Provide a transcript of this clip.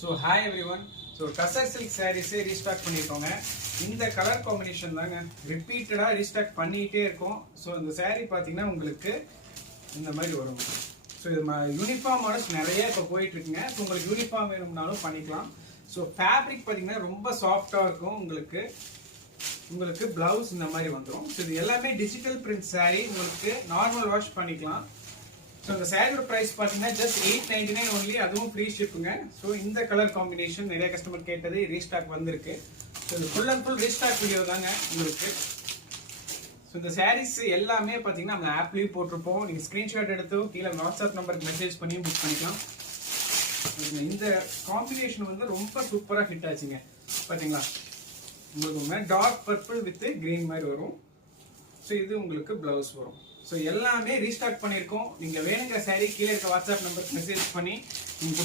So hi everyone. So tussar silk சாரீஸே restock பண்ணியிருக்கோங்க. இந்த கலர் காம்பினேஷன் தாங்க ரிப்பீட்டடாக ரீஸ்டாக் பண்ணிகிட்டே இருக்கோம். ஸோ இந்த saree பார்த்தீங்கன்னா உங்களுக்கு இந்த மாதிரி வரும். ஸோ இது யூனிஃபார்ம் மாடல்ஸ் நிறைய இப்போ போயிட்டு இருக்குங்க. ஸோ உங்களுக்கு யூனிஃபார்ம் வேணும்னாலும் பண்ணிக்கலாம். ஸோ ஃபேப்ரிக் பார்த்தீங்கன்னா ரொம்ப சாஃப்டாக இருக்கும். உங்களுக்கு பிளவுஸ் இந்த மாதிரி வந்துடும். ஸோ இது எல்லாமே டிஜிட்டல் பிரிண்ட் saree, உங்களுக்கு நார்மல் வாஷ் பண்ணிக்கலாம். ஸோ இந்த சாரியோட ப்ரைஸ் பார்த்தீங்கன்னா ஜஸ்ட் 899 ஒன்லி, அதுவும் ஃப்ரீ ஷிப்புங்க. ஸோ இந்த கலர் காம்பினேஷன் நிறைய கஸ்டமர் கேட்டது ரீஸ்டாக் வந்திருக்கு. ஸோ இது full and full restock video தாங்க உங்களுக்கு. ஸோ இந்த சாரீஸ் எல்லாமே பார்த்தீங்கன்னா நம்ம ஆப்லேயும் போட்டிருப்போம். நீங்கள் ஸ்க்ரீன்ஷாட் எடுத்து கீழே வாட்ஸ்அப் நம்பருக்கு மெசேஜ் பண்ணியும் புக் பண்ணிக்கலாம். இந்த காம்பினேஷன் வந்து ரொம்ப சூப்பராக ஹிட் ஆச்சுங்க. பார்த்தீங்களா, உங்களுக்கு டார்க் பர்பிள் வித் கிரீன் மாதிரி வரும். ஸோ இது உங்களுக்கு பிளவுஸ் வரும். ஸோ எல்லாமே ரீஸ்டாக் பண்ணியிருக்கோம். நீங்கள் வேணுங்கிற saree கீழே இருக்க வாட்ஸ்அப் நம்பருக்கு மெசேஜ் பண்ணி நீங்கள்